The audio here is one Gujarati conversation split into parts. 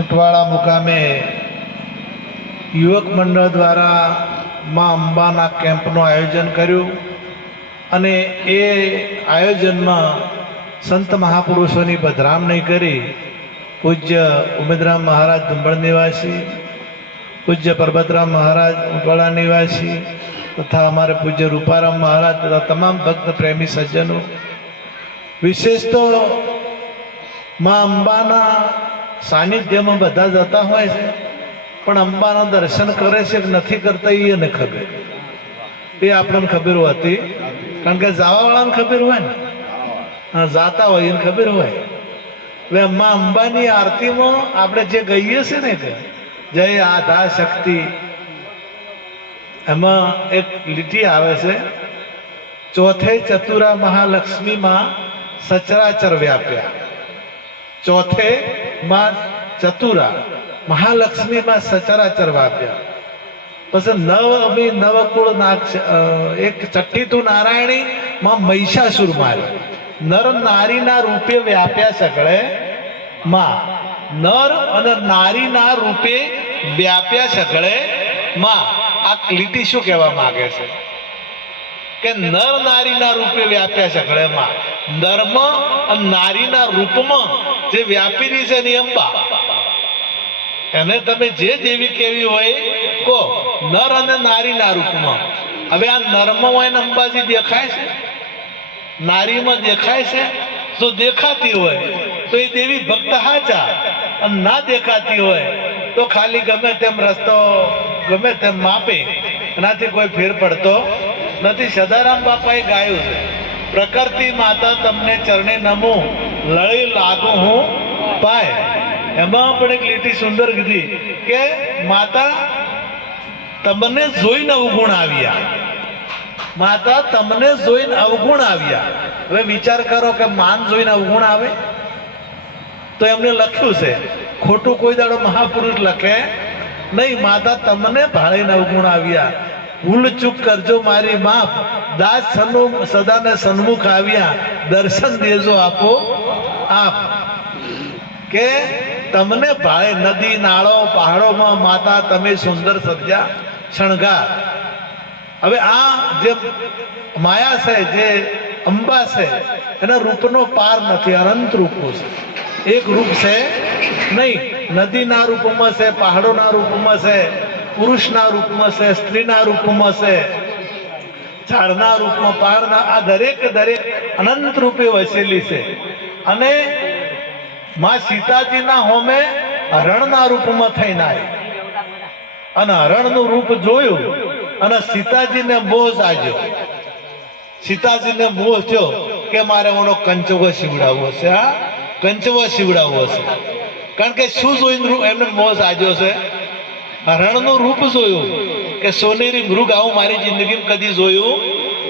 ઉટવાળા મુકામે યુવક મંડળ દ્વારા મા અંબાના કેમ્પનું આયોજન કર્યું અને એ આયોજનમાં સંત મહાપુરુષોની પધરામણી કરી પૂજ્ય ઉમેદરામ મહારાજ દુંબળ નિવાસી, પૂજ્ય પરબતરામ મહારાજ ઉટવાડા નિવાસી તથા અમારે પૂજ્ય રૂપારામ મહારાજ તથા તમામ ભક્ત પ્રેમી સજ્જનો. વિશેષ તો માં અંબાના સાનિધ્યમાં બધા જતા હોય છે, પણ અંબાના દર્શન કરે છે કે નથી કરતા એને ખબર. એ આપણને ખબર હોતી. કારણ કે જવાવાળાને ખબર હોય ને? જાતા હોય એને ખબર હોય. એટલે અમ્મા અંબાની આરતીમાં આપણે જે ગઈએ છીએ ને કે, જય આધા શક્તિ, એમાં એક લીટી આવે છે, ચોથે ચતુરા મહાલક્ષ્મીમાં સચરાચર વ્યાપ્યા. ચોથે માં ચતુરા. મહાલક્ષ્મીમાં સચરાચર વાપ્યા. પછી નવ અમી નવકુળ નાક્ષ એક ચટ્ટી તું નારાયણી માં મહિષાસુર માર્યો. નર નારીના રૂપે વ્યાપ્યા સકળે માં. નર અને નારીના રૂપે વ્યાપ્યા સકળે માં. આ લીટી શું કહેવા માંગે છે? કે નર નારીના રૂપે વ્યાપ્યા છે માં નર્મ અને નારીના રૂપમાં જે વ્યાપી રહી છે એની અંબા. એને તમે જે દેવી કેવી હોય કો નર અને નારીના રૂપમાં. હવે આ નર્મ હોય ને અંબાજી દેખાય છે? નારીમાં દેખાય છે? જો દેખાતી હોય, તો એ દેવી ભક્ત હાચા. અને ના દેખાતી હોય, તો ખાલી ગમે તેમ રસ્તો, ગમે તેમ માપે. એનાથી કોઈ ફેર પડતો નથી, સદારામ બાપાએ ગાયું છે. પ્રકૃતિ માતા તમને ચરણે નમો, લળી લાગો હું પાય. એમાં પણ એક લીટી સુંદર કીધી કે, માતા, તમને જોઈને અવગુણ આવ્યા. માતા, તમને જોઈને અવગુણ આવ્યા. હવે વિચાર કરો કે માન જોઈને અવગુણ આવે? તો એમને લખ્યું છે, ખોટું કોઈ દાડો મહાપુરુષ લખે નહીં, માતા, તમને ભાળીને અવગુણ આવ્યા. ભૂલ ચૂક કરજો મારી માફ. દાસ સન્મુખ સદાને સન્મુખ આવ્યા. દર્શન દેજો આપો, આપ. કે તમને ભાળે નદી, નાળો, પહાડોમાં માતા તમે સુંદર સજ્જા શણગાર. હવે આ જે માયા છે, જે અંબા છે, એના રૂપનો પાર નથી, અનંત રૂપો છે. એક રૂપ છે નહીં, નદીના રૂપમાં છે, પહાડોના રૂપમાં છે. પુરુષના રૂપમાં છે, સ્ત્રીના રૂપમાં છે, ઝાડના રૂપમાં, પહાડના, આ દરેક દરેક અનંત રૂપે વસેલી છે. અને માં સીતાજીના હોમે હરણના રૂપમાં થઈને આવી અને હરણનું રૂપ જોયું અને સીતાજીને મોહ જાગ્યો. સીતાજીને મોહ થયો કે મારે ઓનો કંચવો સીવડાવવો છે, હા? કંચવો સીવડાવવો છે. કારણ કે શું જોઈને એમને મોહ જાગ્યો છે? હરણનું રૂપ જોયું કે સોનેરી મૃગ આવું મારી જિંદગીમાં કદી જોયું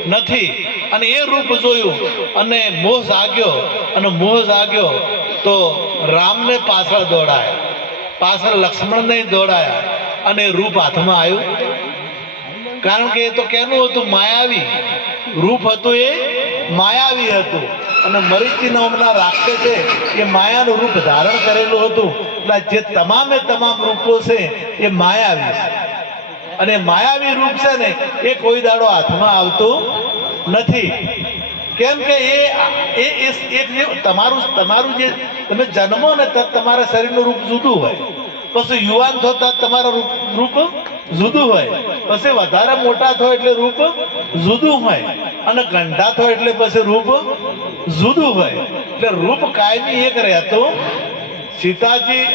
નથી. અને એ રૂપ જોયું અને મોહ જાગ્યો. અને મોહ જાગ્યો તો રામને પાછળ દોડાયા. પાછળ લક્ષ્મણને દોડાયા અને રૂપ હાથમાં આવ્યું. કારણ કે એ તો કેનું હતું માયાવી રૂપ હતું એ માયાવી હતું. અને મરીચી નામના રાક્ષસે એ માયાનું રૂપ ધારણ કરેલું હતું. એટલે જે તમામે તમામ રૂપો છે એ માયાવી. અને માયાવી રૂપ છે ને, એ કોઈ દાડો હાથમાં આવતું નથી. કેમ કે એ એ તમારું તમારું જે તમે જન્મો ને તો તમારા શરીરનું રૂપ જુદું હોય. પછી યુવાન થતા તમારું રૂપ રૂપ જુદું હોય. પછી વધારે મોટા થો એટલે રૂપ જુદું હોય. અને ગંઢા થો એટલે પછી રૂપ જુદું હોય. એટલે રૂપ કાયમી એક રહેતું. સીતાજી,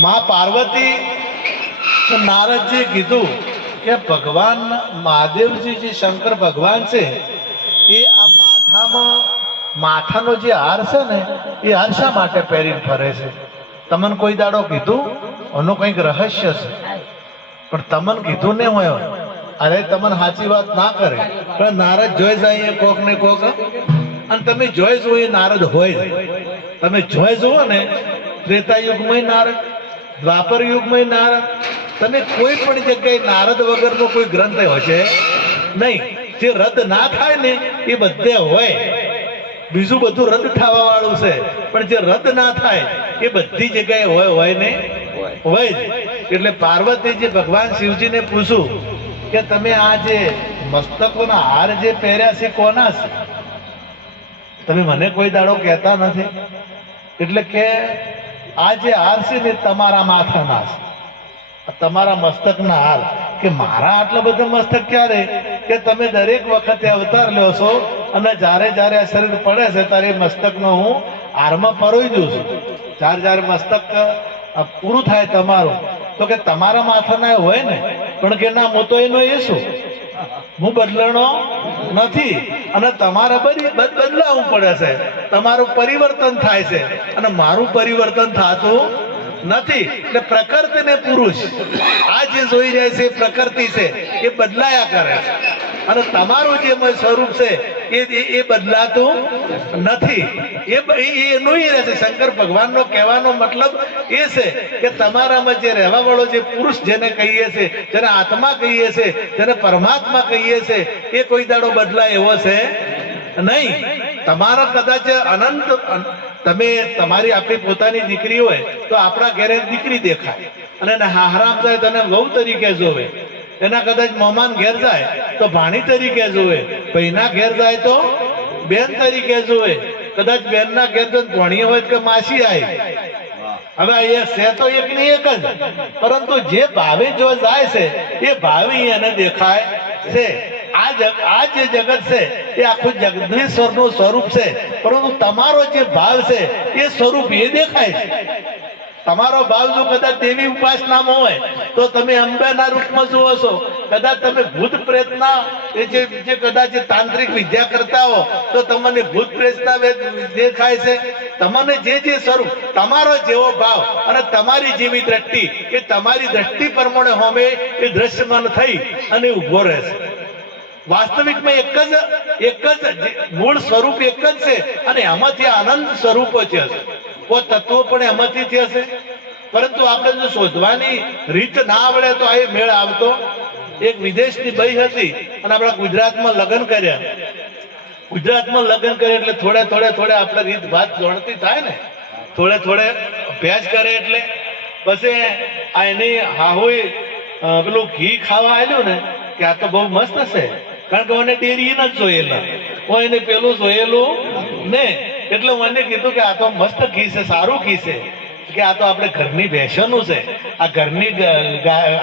મા પાર્વતી નારદજી કીધું કે ભગવાન મહાદેવજી જે શંકર ભગવાન છે, એ આ માથામાં, માથાનો જે હાર છે ને, એ હાર શા માટે પહેરીને ફરે છે? તમને કોઈ દાડો કીધું? એનું કંઈક રહસ્ય છે. પણ તમને કીધું ને હોય. અરે તમને સાચી વાત ના કરે. પણ નારદ જોઈ જાય કોક ને કોક. અને તમે જોઈ જુઓ એ નારદ હોય. તમે જોઈ જુઓ ને ત્રેતા યુગમાં નારદ દ્વાપર યુગમાં નારદ. તમે કોઈ પણ જગ્યાએ નારદ વગરનો કોઈ ગ્રંથ હશે? નહીં. જે રદ ના થાય ને એ બધે હોય. બીજું બધું રદ થવા વાળું છે. પણ જે રદ ના થાય એ બધી જગ્યાએ હોય હોય ને? હોય જ. એટલે પાર્વતીજી ભગવાન શિવજીને પૂછ્યું કે તમે આ જે મસ્તકોના હાર જે પહેર્યા છે, કોના છે? તમે મને કોઈ દાડો કહેતા નથી. એટલે કે આ જે હાર છે ને તમારા માથાના છે. તમારા મસ્તકના હાર. કે મારા આટલા બધા મસ્તક ક્યારે કે તમે દરેક વખતે અવતાર લ્યો છો અને જ્યારે જ્યારે આ શરીર પડે છે, ત્યારે મસ્તકનો હું હારમાં પરોઈ દઉં છું. જ્યારે જ્યારે મસ્તક પૂરું થાય તમારું, તો કે તમારા માથાના હોય ને પણ કે ના, હું તો એનો એ શું હું બદલણો નથી. અને તમારે બદલાવું પડે છે. તમારું પરિવર્તન થાય છે. અને મારું પરિવર્તન થતું નથી. એટલે પ્રકૃતિ ને પુરુષ આ જે જોઈ જાય છે પ્રકૃતિ છે, એ બદલાયા કરે છે. અને તમારું જે સ્વરૂપ છે, એ એ- એ બદલાતું નથી. એ એ- એ એનું ય રહેશે. શંકર ભગવાનનો કહેવાનો મતલબ એ છે કે તમારામાં જે રહેવા વાળો જે પુરુષ જેને કહીએ છે, જેને આત્મા કહીએ છે, જેને પરમાત્મા કહીએ છે, એ કોઈ દાડો બદલાય એવો છે નહીં. તમારા કદાચ અનંત તમે તમારી આપણી પોતાની દીકરી હોય, તો આપણા ઘરે દીકરી દેખાય. અને હારામ થાય તને વહુ તરીકે જોવે. એના કદાચ મમાન ઘેર જાય તો ભાણી તરીકે જોવે ભાઈના ઘેર જાય તો બેન તરીકે જોવે કદાચ બેનના ઘેર જો ભણી હોય કે માસી આવી હવે એ છે તો એક ની એક જ. પરંતુ જે ભાવે જો જાય છે, એ ભાવે એને દેખાય છે. આ જગ, આ જે જગત છે, એ આખું જગદીશ્વરનું સ્વરૂપ છે. પરંતુ તમારો જે ભાવ છે, એ સ્વરૂપ એ દેખાય છે. તમારો ભાવ જો કદાચ દેવી ઉપાસનામાં હોય, તો તમે અંબેના રૂપમાં જુઓ છો. કદાચ તમે ભૂત પ્રેતના જે જે કદાચ તાંત્રિક વિદ્યા કરતા હો, તો તમને ભૂત પ્રેતના દેખાય છે. તમને જે જે સ્વરૂપ, તમારો જેવો ભાવ અને તમારી જેવી દ્રષ્ટિ, એ તમારી દ્રષ્ટિ પ્રમાણે હોમે એ દ્રશ્યમાન થઈ અને ઊભો રહેશે વાસ્તવિકમાં એક જ એક જ મૂળ સ્વરૂપ એક જ છે અને આમાંથી આનંદ સ્વરૂપ સ્વરૂપો છે. કોઈ તત્વો પણ એમાંથી થશે પરંતુ આપણે જો શોધવાની રીત ના આવડે તો આ મેળ આવતો. એક વિદેશની બઈ હતી અને આપણા ગુજરાતમાં લગ્ન કર્યા. ગુજરાતમાં લગ્ન કરે એટલે થોડે થોડે થોડે આપણે રીત ભાત ગણતી થાય ને. થોડે થોડે અભ્યાસ કરે એટલે. પછી આ એની હાહુએ પેલું ઘી ખાવા આવ્યું ને, કે આ તો બહુ મસ્ત હશે કારણ કે મને ડેરી ન જોયેલા. હું એને પેલું જોયેલું ને. એટલે એને કીધું કે આ તો મસ્ત ઘી છે, સારું ઘી છે. કે આ તો આપણે ઘરની ભેંસોનું છે. આ ઘરની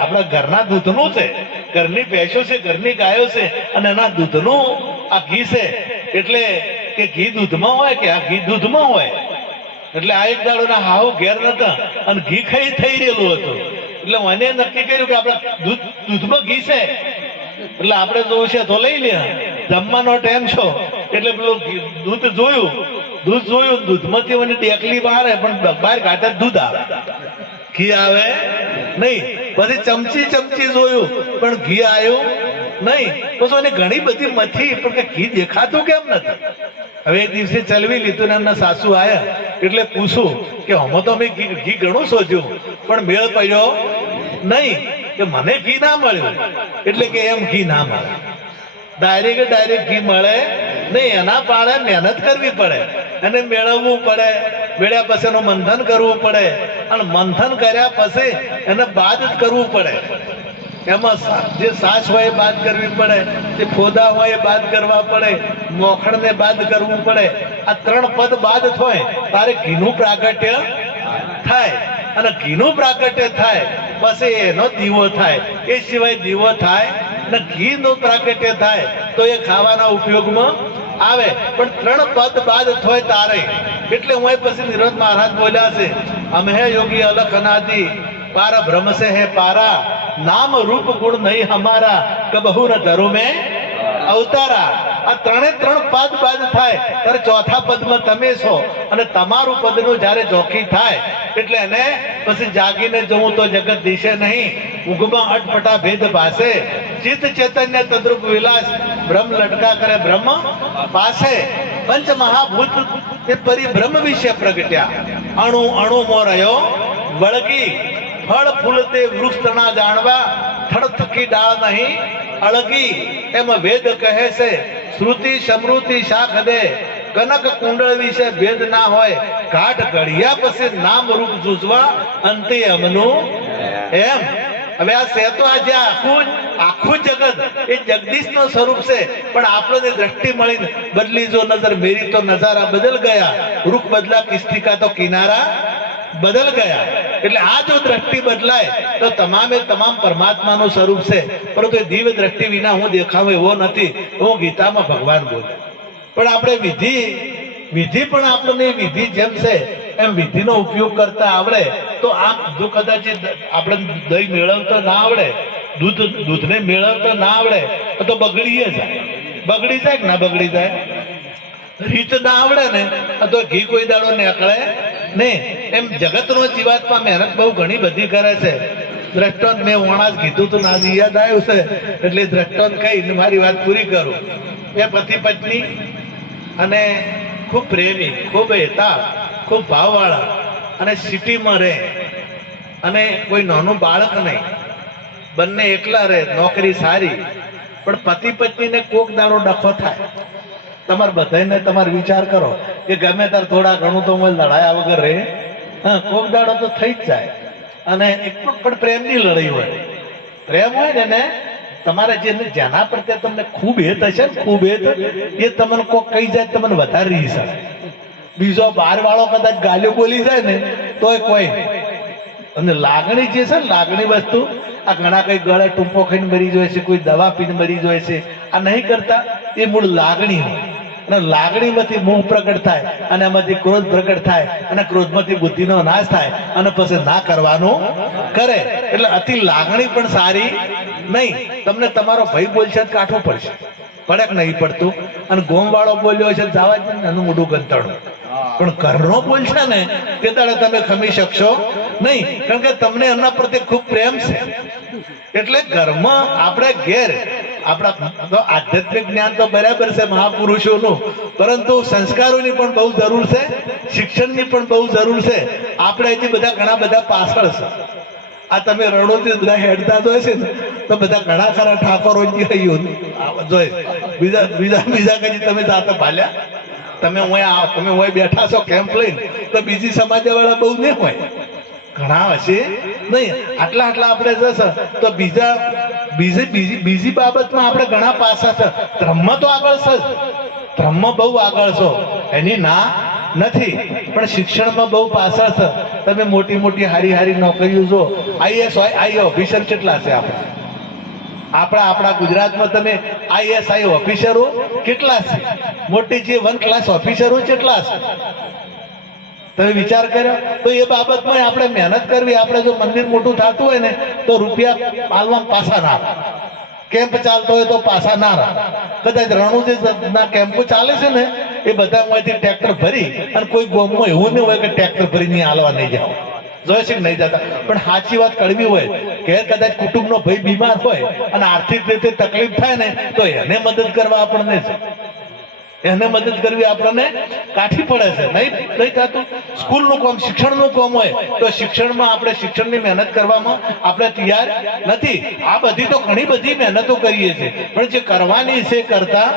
આપણા ઘરના દૂધનું છે. ઘરની ભેંસો છે, ઘરની ગાયો છે અને એના દૂધનું આ ઘી છે. એટલે કે ઘી દૂધમાં હોય કે આ ઘી દૂધમાં હોય. એટલે આ એક દાડો ના હાવ ઘેર નતા અને ઘી ખાઈ થઈ રહેલું હતું. એટલે મને નક્કી કર્યું કે આપણે દૂધ, દૂધમાં ઘી છે. એટલે આપણે જોવું છે તો લઈ લે. જમવાનો ટાઈમ છો. એટલે પેલું દૂધ જોયું. દૂધ જોયું, દૂધમાંથી મને ડેકલી બહાર પણ બહાર કાઢે દૂધ આવે. ઘી આવે? નહીં. પછી ચમચી ચમચી જોયું, પણ ઘી આવ્યું નહીં. પછી એને ઘણી બધી મથી, પણ કે ઘી દેખાતું કેમ નથી? હવે એક દિવસે ચલવી લીધું ને એમના સાસુ આયા. એટલે પૂછું કે હમો તો અમે ઘી ઘી ઘણું શોધ્યું પણ મેળ પડ્યો નહીં. કે મને ઘી ના મળ્યું. એટલે કે એમ ઘી ના મળે. ડાયરેક્ટ ડાયરેક્ટ ઘી મળે નહીં, એના પાડે મહેનત કરવી પડે. અને મેળવવું પડે. મેળ્યા પછી એનું મંથન કરવું પડે. અને મંથન કર્યા પછી એને બાદ જ કરવું પડે. એમાં જે સાસ હોય બાદ કરવી પડે. જે ફોદા હોય બાદ કરવા પડે. મોખણને બાદ કરવું પડે. આ ત્રણ પદ બાદ થાય તારે ઘીનું પ્રાગટ્ય થાય. અને ઘીનું પ્રાગટ્ય થાય પછી એનો દીવો થાય. એ સિવાય દીવો થાય ને ઘીનું પ્રાગટ્ય થાય તો એ ખાવાના ઉપયોગમાં આવે. પણ ત્રણ પદ બાદ થોય તારે. એટલે હું એ પછી નિરોધ મહારાજ બોલ્યા છે, અમે હે યોગી અલખ અનાદિ, પાર ભ્રમશે હે પારા, નામ રૂપ ગુણ નહીં હમારા કબહુ ન ધરો મેં અવતારા. આ ત્રણે ત્રણ પદ બાદ થાય, ત્યારે ચોથા પદમાં તમે છો. અને તમારું પદનું જ્યારે જોખી થાય, એટલે એને પછી જાગીને જવું તો જગત દિશે નહીં. ઊંઘમાં અટપટા ભેદ ભાષે ચિત્ત ચૈતન્ય તદ્રુપ વિલાસ. બ્રહ્મ લટકા કરે બ્રહ્મ પાસે. પંચ મહાભૂત એ પરિબ્રહ્મ વિશે પ્રગટ્યા. અણુ અણુમાં રહ્યો, વળગી. ફળ ફૂલ તે વૃક્ષ તણા જાણવા. થડ થકી ડાળ નહીં, અળગી. એમ વેદ કહે છે, શ્રુતિ સમૃદ્ધિ શાખ દે. કનક કુંડળ વિશે ભેદ ના હોય. ઘાટ ઘડિયા પછી નામ રૂપ જુજવા અંતે અમનું એમ. હવે આ છે તો આ આખું આખું જગત. એ જગદીશનું સ્વરૂપ છે, પણ આપણને દ્રષ્ટિ મળી બદલી જો નજર, મેરી તો નજારા બદલ ગયા. રૂખ બદલા, કિસ્તિકા તો કિનારા બદલ ગયા. એટલે આ જો દ્રષ્ટિ બદલાય, તો તમામે તમામ પરમાત્માનું સ્વરૂપ છે. પરંતુ દિવ્ય દ્રષ્ટિ વિના હું દેખાવ એવો નથી. હું ગીતામાં ભગવાન બોલે. પણ આપણે વિધિ વિધિ પણ આપણને વિધિ જેમ છે એમ વિધિનો ઉપયોગ કરતા આવડે, તો આમ જો કદાચ આપણે દહીં મેળવતા ના આવડે, દૂધ, દૂધને મેળવતા ના આવડે, તો બગડીએ જાય બગડી જાય કે ના બગડી જાય? રીત ના આવડે ને તો ઘી કોઈ દાડો ને અકળે નહીં. એમ જગતનો જીવાતમાં મહેનત બહુ ઘણી બધી કરે છે. દ્રષ્ટાંત મેં વણા જ કીધું તો ના યાદ આવ્યું છે, એટલે દ્રષ્ટાંત કહીને મારી વાત પૂરી કરું. એ પતિ પત્ની અને ખૂબ પ્રેમી, ખૂબ હેતા ખૂબ ભાવવાળા અને સિટીમાં રહે અને કોઈ નાનું બાળક નહીં. બંને એકલા રહે, નોકરી સારી, પણ પતિ પત્નીને કોક દારો ડખો થાય. તમારે બધાને તમારે વિચાર કરો કે ગમે ત્યારે થોડા ઘણું તો લડાયા વગર રહે. હા, કોક દાડો તો થઈ જ જાય. અને એક પણ પ્રેમની લડાઈ હોય. પ્રેમ હોય ને એને, તમારે જે જેના પ્રત્યે તમને ખૂબ હેત હશે ને ખૂબ હેત, એ તમને કોક કહી જાય તમને વધારે શકે બીજો બાર વાળો કદાચ ગાલીઓ બોલી જાય ને, તોય કોઈ. અને લાગણી જે છે ને, લાગણી વસ્તુ, આ ઘણા કઈ ગળે ટૂંપો ખાઈને મરી જાય છે, કોઈ દવા પીને મરી જાય છે, આ નહીં કરતા, એ મૂળ લાગણી હોય. અને લાગણીમાંથી મોહ પ્રગટ થાય, અને એમાંથી ક્રોધ પ્રગટ થાય, અને ક્રોધમાંથી બુદ્ધિનો નાશ થાય, અને પછી ના કરવાનું કરે. એટલે અતિ લાગણી પણ સારી નહીં. તમને તમારો ભાઈ બોલશે કાઠો પડશે. પડે કે નહીં પડતું. અને ગોમ વાળો બોલ્યો છે, જવા જ મોઢું ગંતણું. પણ ઘરનો પુલ છે ને, તે દાડે તમે ખમી શકશો નહીં. કારણ કે તમને એમના પ્રત્યે ખૂબ પ્રેમ છે. એટલે ઘરમાં આપણે ઘેર, આપણા આધ્યાત્મિક જ્ઞાન તો બરાબર છે મહાપુરુષોનું, પરંતુ સંસ્કારોની પણ બહુ જરૂર છે, શિક્ષણની પણ બહુ જરૂર છે. આપણે હજી બધા ઘણા બધા પાછળ છે. આ તમે રણોથી બધા હેડતા જોય છે ને, તો બધા ઘણા ખરા ઠાકોરો જોઈ બીજા બીજા બીજા કઈ તમે જાતે ભાલ્યા? તમે આ તમે બેઠા છો કેમ્પ લઈને તો બીજી સમાજ વાળા બહુ નહીં હોય. ઘણા હશે? નહીં. આટલા આટલા આપણે જશે તો બીજા, બીજી બીજી બીજી બાબતમાં આપણે ઘણા પાસા છે. ધર્મ તો આગળ છે જ. ધર્મ બહુ આગળ છો. એની ના નથી. પણ શિક્ષણમાં બહુ પાછળ છે. તમે મોટી મોટી હારી હારી નોકરીઓ જો આઈએસ હોય આઈ ઓફિસર કેટલા છે આપણે? આપણા આપણા ગુજરાતમાં તમે આઈએસઆઈ ઓફિસરો કેટલા છે? મોટી જે વન ક્લાસ ઓફિસરો કેટલા છે? તમે વિચાર કર્યો? તો એ બાબતમાં આપણે મહેનત કરવી, આપણે જો મંદિર મોટું થતું હોય ને, તો રૂપિયા પાલવામાં પાછા ના કેમ્પ ચાલતો હોય તો પાછા ના રહે કદાચ રણુજી ના કેમ્પો ચાલે છે ને, એ બધા માંથી ટ્રેક્ટર ભરી અને કોઈ ગોમમાં એવું નહીં હોય કે ટ્રેક્ટર નહીં હાલવા નહીં જાવ જોઈ છે નહીં જતા. પણ સાચી વાત કડવી હોય કે કદાચ કુટુંબનો ભાઈ બીમાર હોય અને આર્થિક રીતે તકલીફ થાય ને, તો એને મદદ કરવા આપણને છે. એને મદદ કરવી આપણને કાઠી પડે છે. નહીં નહીં થતું? સ્કૂલનું કામ, શિક્ષણનું કામ હોય, તો શિક્ષણમાં આપણે શિક્ષણની મહેનત કરવામાં આપણે તૈયાર નથી. આ બધી તો ઘણી બધી મહેનતો કરીએ છીએ. પણ જે કરવાની છે, કરતા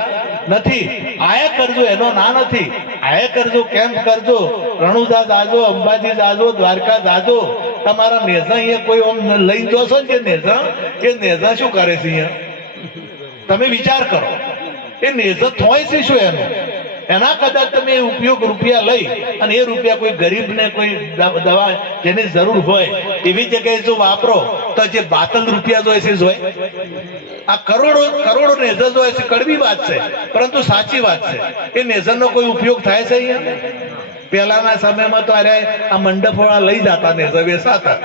નથી. આયા કરજો, એનો ના નથી. આયા કરજો કેમ કરજો. રણુદા જાજો, અંબાજી જાજો, દ્વારકા જાજો. તમારા નેઝા અહીંયા કોઈ ઓમ લઈને છો ને નેઝા એ નેઝા શું કરે છે અહીંયા? તમે વિચાર કરો. એ નેઝા થોય છે શું એનો? એના કદાચ તમે ઉપયોગ રૂપિયા લઈ અને એ રૂપિયા કોઈ ગરીબને કોઈ દવા જેની જરૂર હોય, એવી જગ્યાએ જો વાપરો, તો જે બાતલ રૂપિયા જોઈએ છે, જોય? આ કરોડો કરોડો નેઝર જોઈએ છે, કડવી વાત છે, પરંતુ સાચી વાત છે. એ નેઝરનો કોઈ ઉપયોગ થાય છે અહીંયા? પહેલાના સમયમાં તો અરે આ મંડપ વાળા લઈ જતા ને વેચાતા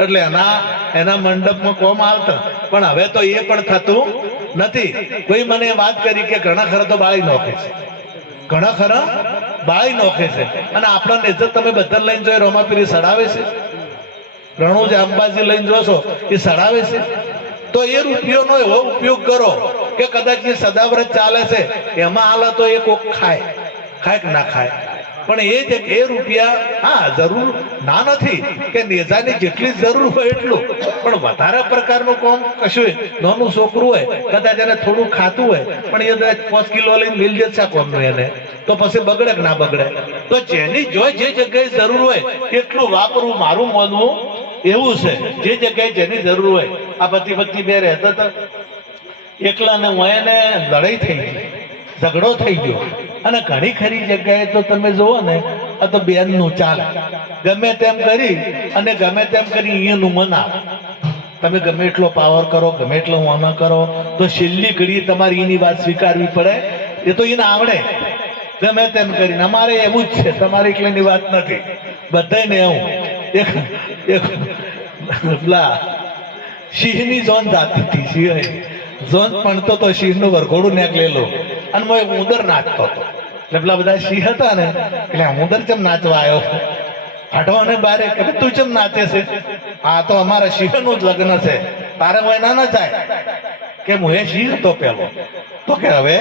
એટલે એના એના મંડપમાં કોમ આવતા પણ હવે તો એ પણ થતું નથી. કોઈ મને વાત કરી કે ઘણા ખરા તો બાળી નોખે છે. ઘણા ખરા બાળી નોખે છે. અને આપણા નેઝર તમે બધા લઈને જોઈએ રોમાપીરી સડાવે છે. રણુજ અંબાજી લઈને જોશો, એ સડાવે છે. તો એ રૂપિયોનો એવો ઉપયોગ કરો કે કદાચ એ સદાવ્રત ચાલે છે. એમાં હાલ તો એ કોક ખાય. ખાય કે ના ખાય? પણ એ જે એ રૂપિયા, હા, જરૂર ના નથી કે નેજાની જેટલી જરૂર હોય એટલું. પણ વધારે પ્રકારનું કોમ કશું નાનું છોકરું હોય, કદાચ એને થોડું ખાતું હોય, પણ એ કદાચ પાંચ કિલો લઈને મિલ જશે કોમનું એને. તો પછી બગડે કે ના બગડે? તો જેની જો જે જગ્યાએ જરૂર હોય, એટલું વાપરવું મારું માનવું એવું છે. જે જગ્યાએ જેની જરૂર હોય. આ પતિ પત્ની બે રહેતા હતા. એકલા ને હું એને લડાઈ થઈ ઝઘડો થઈ ગયો. અને ઘણી ખરી જગ્યાએ તો તમે જુઓ ને, આ તો બેનનું ચાલે. ગમે તેમ કરી અને ગમે તેમ કરી અહીંયાનું મન આવે. તમે ગમે એટલો પાવર કરો, ગમે એટલો વાના કરો, તો છેલ્લી ઘડી તમારી એની વાત સ્વીકારવી પડે. એ તો એને આવડે. ગમે તેમ કરીને. અમારે એવું જ છે. તમારે એકલાની વાત નથી. બધાને એવું. એક એક પેલા સિંહની જોન જાતી હતી સિંહ. જોન પણ તો સિંહનું વરઘોડું નીકળેલું. અને હું એક ઉંદર નાચતો હતો. એટલે પેલા બધા સિંહ હતા ને, એટલે ઉંદર ચમ નાચવા આવ્યો છે અને બારે કે તું ચમ નાચે છે? આ તો અમારા સિંહનું જ લગ્ન છે. તારે હોય ના ના જાય? કે હું એ સિંહ હતો પેલો. તો કે હવે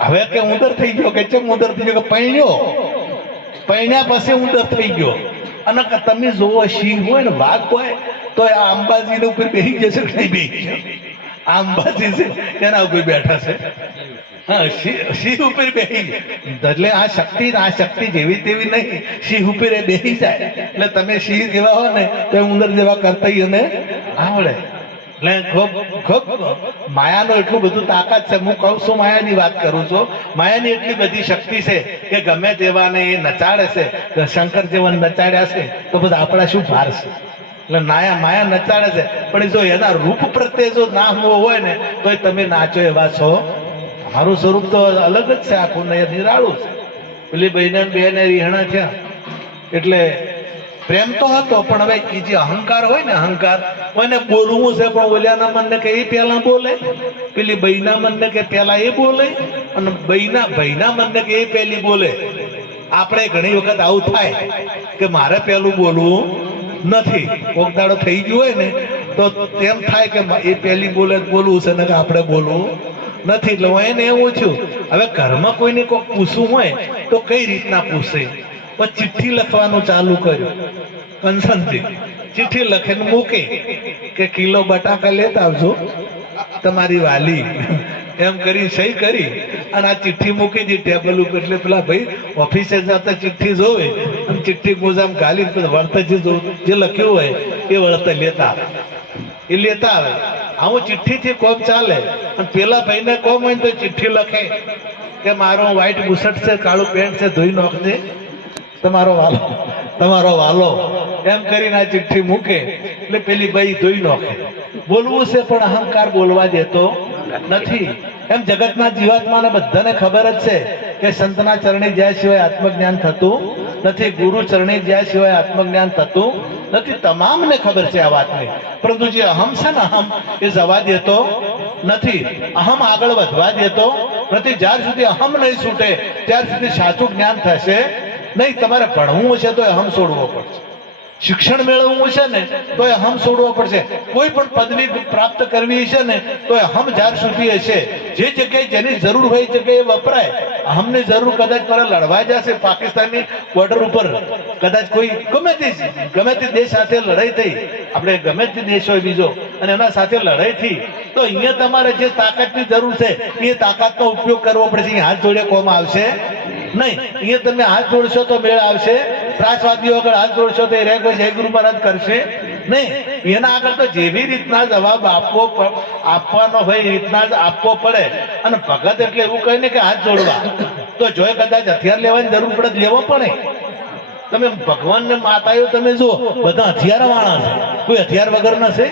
હવે કે ઉંદર થઈ ગયો, કે ચમ ઉંદર થઈ ગયો? કે પૈણ્યો. પૈણ્યા પછી ઉંદર થઈ ગયો. અને તમે જોવો સિંહ હોય ને, વાઘ હોય, તો આ અંબાજી ઉપર બેસી જશે કે નહીં બેસી જશે? આ અંબાજી છે એના ઉપર બેઠા છે. સિંહ ઉપર બેહી? એટલે આ શક્તિ આ શક્તિ જેવી તેવી નહીં. સિંહ ઉપર બેહી જાય. એટલે તમે સિંહ જેવા હો ને, તો ઉંદર જેવા કરતા અને આવડે. માયાનો એટલું બધું તાકાત છે. હું કહું છું, માયાની વાત કરું છું. માયાની એટલી બધી શક્તિ છે કે ગમે તેવાને એ નચાડે છે. શંકર જેવાને નચાડ્યા છે, તો બધા આપણા શું ભાર છે? એટલે નાયા માયા નચાડે છે. પણ જો એના રૂપ પ્રત્યે જો ના હોય ને તો તમે નાચો એવા છો. મારું સ્વરૂપ તો અલગ જ છે. આખું ને નિરાળું છે. પેલી બહેને બે ને રીહણા થયા. એટલે પ્રેમ તો હતો, પણ હવે એ જે અહંકાર હોય ને અહંકાર, મને બોલવું છે, પણ ઓલિયાના મનને કે એ પહેલા બોલે, પેલી બૈના મનને કે પહેલા એ બોલે, અને બૈના ભાઈના મનને કે એ પહેલી બોલે. આપણે ઘણી વખત આવું થાય કે મારે પહેલું બોલવું નથી. કોક દાડો થઈ ગયું હોય ને, તો તેમ થાય કે એ પહેલી બોલે બોલવું છે ને કે આપણે બોલવું નથી. એટલે હું એને એવું છું હવે ઘરમાં કોઈને કોઈક પૂછવું હોય, તો કઈ રીતના પૂછે પછી ચિઠ્ઠી લખવાનું ચાલુ કર્યું. કંસનથી ચિઠ્ઠી લખીને મૂકી કે, કિલો બટાકા લેતા આવજો, તમારી વાલી. એમ કરી, સહી કરી. અને આ ચિઠ્ઠી મૂકી દી ટેબલ ઉપર. એટલે પેલા ભાઈ ઓફિસે જતા ચિઠ્ઠી જોવે. ચિઠ્ઠી મોજામાં ગાલી વળતર જે લખ્યું હોય, એ વળતર લેતા એ લેતા આવે. આવું ચિઠ્ઠીથી કોમ ચાલે. અને પેલા ભાઈને કોમ હોય તો ચિઠ્ઠી લખે. કે મારો વ્હાઈટ બુશર્ટ છે, કાળું પેન્ટ છે, ધોઈ નાખજે તમારો વાલો તમારો વાલો. એમ કરીને આ ચિઠ્ઠી મૂકે. એટલે પેલી ભાઈ ધોઈ નાખે. બોલવું છે, પણ અહંકાર બોલવા દેતો નથી. એમ જગતના જીવાત્માને બધાને ખબર જ છે કે સંતના ચરણે જ્યાં સિવાય આત્મજ્ઞાન થતું નથી, ગુરુ ચરણે જ્યાં સિવાય આત્મજ્ઞાન થતું નથી, તમામને ખબર છે આ વાતની. પરંતુ જે અહમ છે ને અહમ, એ જવા દેતો નથી. અહમ આગળ વધવા દેતો નથી. જ્યાર સુધી અહમ નહીં છૂટે, ત્યાર સુધી સાચું જ્ઞાન થશે નહીં. તમારે ભણવું છે તો અહમ છોડવો પડશે. શિક્ષણ મેળવવું છે ને, તો એ હમ છોડવો પડશે. કોઈ પણ પદવી પ્રાપ્ત કરવી છે ને, તો એ હમ જ્યાર સુધી હશે જે જગ્યાએ જેની જરૂર હોય જગ્યાએ વપરાય. હમને જરૂર કદાચ પર લડવા જશે પાકિસ્તાનની બોર્ડર ઉપર. કદાચ કોઈ ગમે તે ગમે તે દેશ સાથે લડાઈ થઈ. આપણે ગમે તે દેશ હોય બીજો, અને એના સાથે લડાઈ થઈ, તો અહીંયા તમારે જે તાકાતની જરૂર છે, એ તાકાતનો ઉપયોગ કરવો પડશે. હાથ જોડે કોમ આવશે નહીં. અહીંયા તમે હાથ જોડશો તો મેળ આવશે. ત્રાસવાદીઓ આગળ હાથ જોડશો તો એ રેગો જય ગુરુ મહારાજ કરશે નહીં. એના આગળ તો જેવી રીતના જવાબ આપવો આપવાનો હોય એ રીતના જ આપવો પડે. અને ભગત એટલે એવું કહે ને કે હાથ જોડવા. તો જો કદાચ હથિયાર લેવાની જરૂર પડે લેવો પડે. તમે ભગવાનને માતાઓ તમે જુઓ, બધા હથિયાર વાળા છે. કોઈ હથિયાર વગર છે.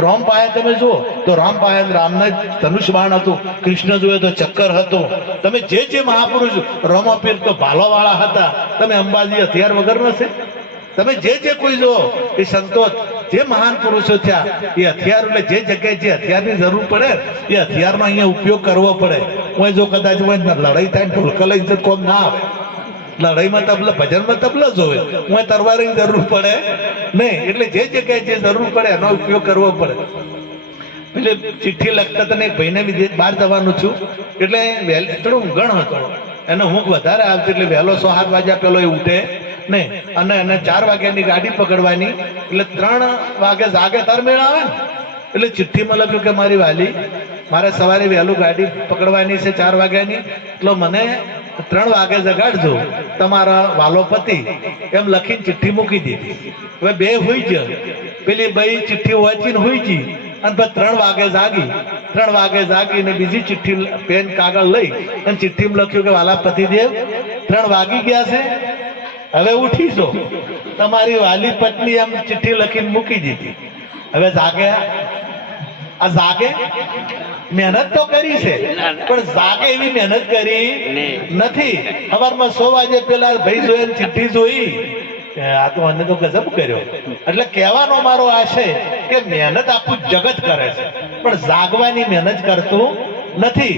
રામ પાયા તમે જુઓ, તો રામ પાયા રામના ધનુષ બાણ હતું, કૃષ્ણ જોયે તો ચક્કર હતો. તમે જે જે મહાપુરુષ રોમાપીર તો ભાલો વાળા હતા, તમે અંબાજી હથિયાર વગર છે. તમે જે જે કોઈ જુઓ, એ સંતોષ જે મહાન પુરુષો થયા, એ હથિયાર એટલે જે જગ્યાએ જે હથિયારની જરૂર પડે, એ હથિયારનો અહીંયા ઉપયોગ કરવો પડે. હું જો કદાચ લડાઈ થાય ઢોલકા લઈને કોમ ના આવે. લડાઈમાં તબલા ભજનમાં તબલા જ હોય હું તરવારની જરૂર પડે? નહીં. એટલે જે જગ્યાએ જે જરૂર પડે એનો ઉપયોગ કરવો પડે. એટલે ચિઠ્ઠી લખતા તને ભાઈને બીજે બહાર જવાનું છું. એટલે વહેલ થોડો ઊંઘણ હતો. એનો ઊંઘ વધારે આવતી એટલે વહેલો સો સાત વાગ્યા પેલો એ ઉઠે. નહીં. અને એને ચાર વાગ્યાની ગાડી પકડવાની. એટલે ત્રણ વાગે જાગે તાર મેળ આવે ને. એટલે ચિઠ્ઠીમાં લખ્યું કે મારી વાલી, મારે સવારે વહેલું ગાડી પકડવાની છે ચાર વાગ્યાની. એટલે મને ત્રણ વાગે જગાડજો તમારા વાલો પતિ એમ લખીને ચિઠ્ઠી મૂકી દીધી. હવે બે હુઈ જ. પેલી બઈ ચિઠ્ઠી વાંચીને હુઈ ગઈ. અને પછી ત્રણ વાગે જાગી. ત્રણ વાગે જાગીને બીજી ચિઠ્ઠી પેન કાગળ લઈ અને ચિઠ્ઠીમાં લખ્યું કે વાલા પતિદેવ ત્રણ વાગી ગયા છે. હવે ઉઠી જો તમારી વાલી પત્ની એમ ચિઠ્ઠી લખીને મૂકી દીધી. હવે જાગે આ જાગે? મહેનત તો કરી છે. પણ જાગે એવી મહેનત કરી નથી. સવારમાં સો વાગે પેલા ભાઈ જોઈને ચિઠ્ઠી જોઈ. આ તો મને તો ગજબ કર્યો. એટલે કહેવાનો મારો આશય કે મહેનત આખું જગત કરે છે. પણ જાગવાની મહેનત કરતું નથી.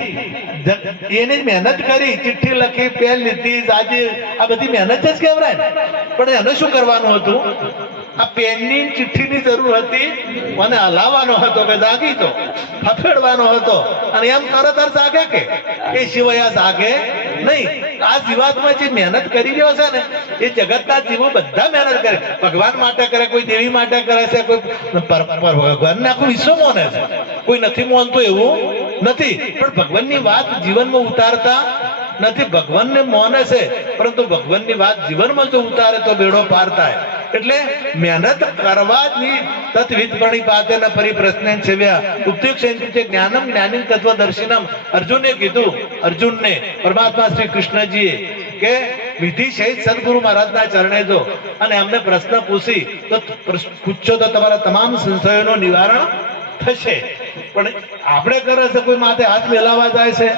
એની મહેનત કરી, ચિઠ્ઠી લખી, પેન લીધી આજે આ બધી મહેનત જ કહેવાય પણ એને શું કરવાનું હતું? આ પેનની ચિઠ્ઠીની જરૂર હતી. મને હલાવવાનો હતો કે જાગી તો ફફેડવાનો હતો. અને એમ તરત જ જાગે કે, એ સિવાય આ જાગે નહીં. આ જીવાતમાં જે મહેનત કરી રહ્યો છે ને, એ જગતના જીવો બધા મહેનત કરે. ભગવાન માટે કરે, કોઈ દેવી માટે કરે છે, કોઈ ભગવાનને આખું વિશ્વ મોને છે. કોઈ નથી મોનતું એવું નથી. પણ ભગવાનની વાત જીવનમાં ઉતારતા નથી, ભગવાનને મોને છે, પરંતુ ભગવાનની વાત જીવનમાં જો ઉતારે તો બેડો પાર થાય. એટલે મહેનત કરવા જ ની તત્વિદ પ્રણિપાતે ન પ્રશ્ન છેવ્યા ઉપયુક્ત છે જ્ઞાનમ, જ્ઞાનિમ તત્વદર્શિનમ. અર્જુને કીધું, અર્જુનને, પરમાત્મા શ્રી કૃષ્ણજીએ, કે વિધિ સહિત સદગુરુ મહારાજના ચરણે જો. અને એમને પ્રશ્ન પૂછી, તો પૂછો તો તમારા તમામ સંશયોનું નિવારણ થશે. પણ આપણે કરે છે કોઈ માથે હાથ મેલાવા જાય છે?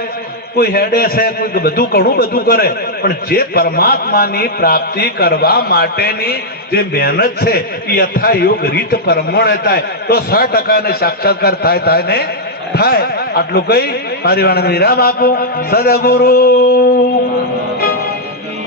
કોઈ હેડે છે કોઈ બધું ઘણું બધું કરે, પણ જે પરમાત્માની પ્રાપ્તિ કરવા માટેની જે મહેનત છે, એ યથા યોગ રીત પ્રમાણે થાય. તો સો ટકા ને સાક્ષાત્કાર થાય થાય ને થાય. આટલું કઈ મારી વાણીને વિરામ આપું. સદગુરુ.